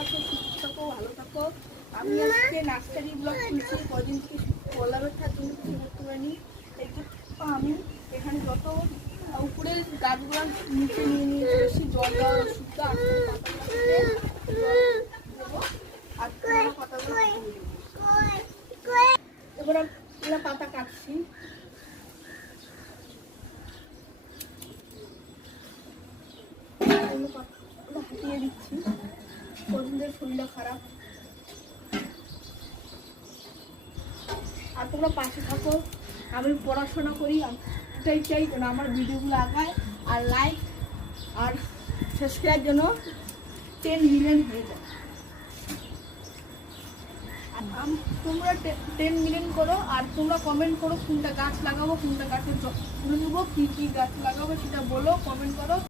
আছো, সুস্থ থাকো, ভালো থাকো। আমি আজকে নার্সারি ব্লগ খুলছি, কদিন থেকে কলা ব্যথার জন্য কিছু করতে পারিনি। এই তো আমি এখানে যত উপরের গাছগুলো নিচে নিয়ে নিয়ে বেশি জল দেওয়ার ওষুধটা আজকে পাতাগুলো এবার আমি পাতা কাটছি। হাঁটিয়ে দিচ্ছি, কদিনের শরীরটা খারাপ। আর তোমরা পাশে থাকো, আমি পড়াশোনা করি, এটাই চাই যেন আমার ভিডিওগুলো আগায় আর লাইক আর সাবস্ক্রাইব যেন 10 মিলিয়ন হয়ে যায়। আর তোমরা 10 মিলিয়ন করো আর তোমরা কমেন্ট করো কোনটা গাছ লাগাবো, কোনটা গাছের যত্ন নেবো, কী কী গাছ লাগাবো সেটা বলো, কমেন্ট করো।